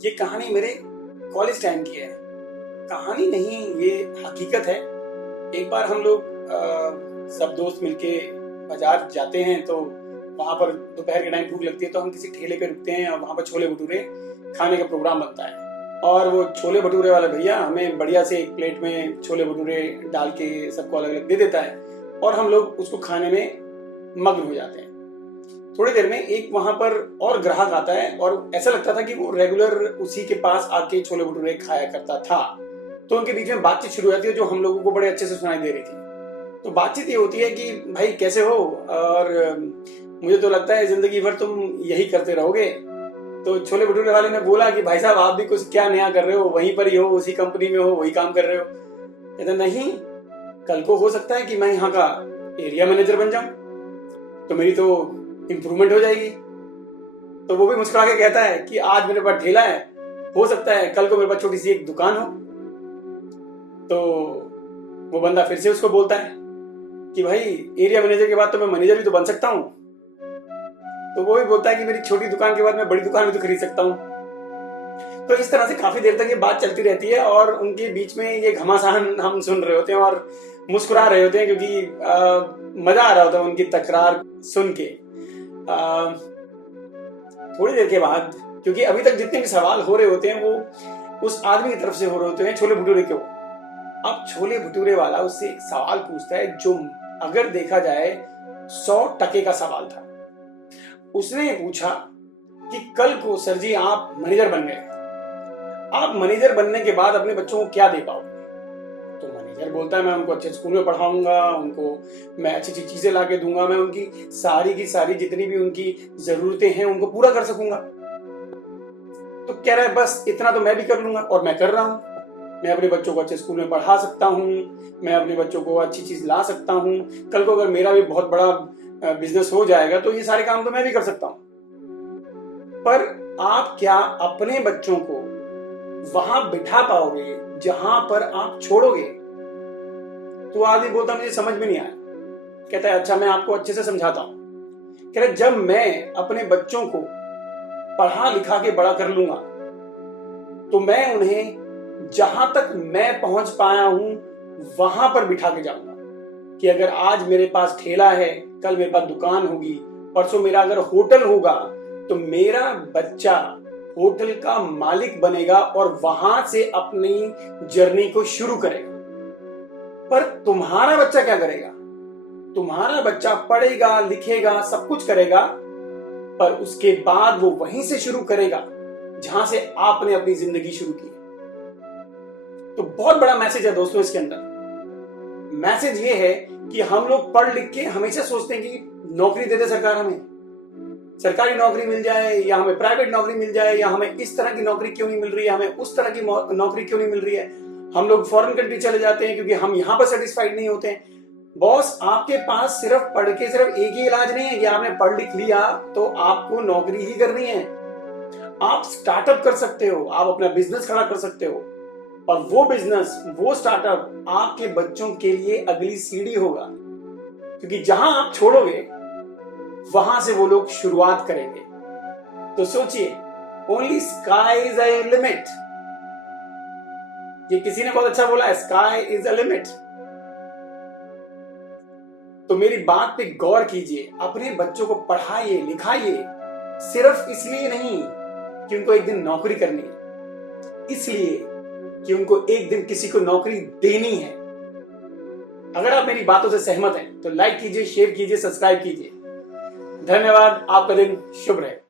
ये कहानी मेरे कॉलेज टाइम की है। कहानी नहीं, ये हकीकत है। एक बार हम लोग सब दोस्त मिलके बाजार जाते हैं तो वहां पर दोपहर के टाइम भूख लगती है तो हम किसी ठेले पे रुकते हैं और वहां पर छोले भटूरे खाने का प्रोग्राम बनता है। और वो छोले भटूरे वाला भैया हमें बढ़िया से एक प्लेट में छोले भटूरे डाल के सबको अलग अलग दे देता है और हम लोग उसको खाने में मग्न हो जाते हैं। थोड़ी देर में एक वहां पर और ग्राहक आता है और ऐसा लगता था कि वो रेगुलर उसी के पास आके छोले भटूरे खाया करता था। तो उनके बीच में बातचीत शुरू हो जाती है जो हम लोगों को बड़े अच्छे से सुनाई दे रही थी। तो बातचीत ये होती है कि भाई कैसे हो, और मुझे तो लगता है जिंदगी भर तुम यही करते रहोगे। तो छोले भटूरे वाले ने बोला कि भाई साहब आप भी कुछ क्या नया कर रहे हो, वहीं पर ही हो, उसी कंपनी में हो, वही काम कर रहे हो। कहते नहीं, कल को हो सकता है कि मैं यहाँ का एरिया मैनेजर बन जाऊं तो मेरी तो इंप्रूवमेंट हो जाएगी। तो वो भी मुस्कुरा के कहता है कि आज मेरे पास ठेला है, हो सकता है कल को मेरे पास छोटी सी एक दुकान हो। तो वो बंदा फिर से उसको बोलता है कि भाई एरिया मैनेजर के बाद तो मैं मैनेजर भी तो बन सकता हूं। तो वो भी बोलता है कि मेरी छोटी दुकान के बाद मैं बड़ी दुकान भी तो खरीद सकता हूं। तो इस तरह से काफी देर तक ये बात चलती रहती है और उनके बीच में ये घमासान हम सुन रहे होते हैं और मुस्कुरा रहे होते हैं क्योंकि मजा आ रहा होता है उनकी तकरार सुन के। थोड़ी देर के बाद, क्योंकि अभी तक जितने भी सवाल हो रहे होते हैं वो उस आदमी की तरफ से हो रहे होते हैं छोले भटूरे क्यों। अब छोले भटूरे वाला उससे एक सवाल पूछता है जो अगर देखा जाए 100% का सवाल था। उसने पूछा कि कल को सर जी आप मैनेजर बन गए, आप मैनेजर बनने के बाद अपने बच्चों को क्या दे पाओगे। तो मैनेजर बोलता है मैं उनको अच्छे स्कूल में पढ़ाऊंगा, उनको मैं अच्छी अच्छी चीजें ला के दूंगा, मैं उनकी सारी की सारी जितनी भी उनकी जरूरतें हैं उनको पूरा कर सकूंगा। तो कह रहा है बस इतना तो मैं भी कर लूंगा और मैं कर रहा हूं। मैं अपने बच्चों को अच्छे स्कूल में पढ़ा सकता हूं, मैं अपने बच्चों को अच्छी चीज ला सकता हूं। कल को अगर मेरा भी बहुत बड़ा बिजनेस हो जाएगा तो ये सारे काम तो मैं भी कर सकता हूं। पर आप क्या अपने बच्चों को वहां बिठा पाओगे जहां पर आप छोड़ोगे। तो आदमी बोलता मुझे समझ में नहीं आया। कहता है अच्छा मैं आपको अच्छे से समझाता हूं। कह रहे जब मैं अपने बच्चों को पढ़ा लिखा के बड़ा कर लूंगा तो मैं उन्हें जहां तक मैं पहुंच पाया हूं वहां पर बिठा के जाऊंगा। कि अगर आज मेरे पास ठेला है, कल मेरे पास दुकान होगी, परसों मेरा अगर होटल होगा तो मेरा बच्चा होटल का मालिक बनेगा और वहां से अपनी जर्नी को शुरू करेगा। पर तुम्हारा बच्चा क्या करेगा। तुम्हारा बच्चा पढ़ेगा लिखेगा सब कुछ करेगा, पर उसके बाद वो वहीं से शुरू करेगा जहां से आपने अपनी जिंदगी शुरू की। तो बहुत बड़ा मैसेज है दोस्तों इसके अंदर। मैसेज ये है कि हम लोग पढ़ लिख के हमेशा सोचते हैं कि नौकरी दे दे सरकार, हमें सरकारी नौकरी मिल जाए या हमें प्राइवेट नौकरी मिल जाए, या हमें इस तरह की नौकरी क्यों नहीं मिल रही है, हमें उस तरह की नौकरी क्यों नहीं मिल रही है। हम लोग फॉरेन कंट्री चले जाते हैं क्योंकि हम यहां पर सेटिस्फाइड नहीं होते हैं। बॉस आपके पास सिर्फ पढ़ के सिर्फ एक ही इलाज नहीं है कि आपने पढ़ लिख लिया तो आपको नौकरी ही करनी है। आप स्टार्टअप कर सकते हो, आप अपना बिजनेस खड़ा कर सकते हो, और वो बिजनेस वो स्टार्टअप आपके बच्चों के लिए अगली सीढ़ी होगा। क्योंकि जहां आप छोड़ोगे वहां से वो लोग शुरुआत करेंगे। तो सोचिए, only sky is a limit. ये किसी ने बहुत अच्छा बोला, स्काई इज अ लिमिट। तो मेरी बात पे गौर कीजिए, अपने बच्चों को पढ़ाइए लिखाइए, सिर्फ इसलिए नहीं कि उनको एक दिन नौकरी करनी है, इसलिए कि उनको एक दिन किसी को नौकरी देनी है। अगर आप मेरी बातों से सहमत हैं तो लाइक कीजिए, शेयर कीजिए, सब्सक्राइब कीजिए। धन्यवाद। आपका दिन शुभ रहे।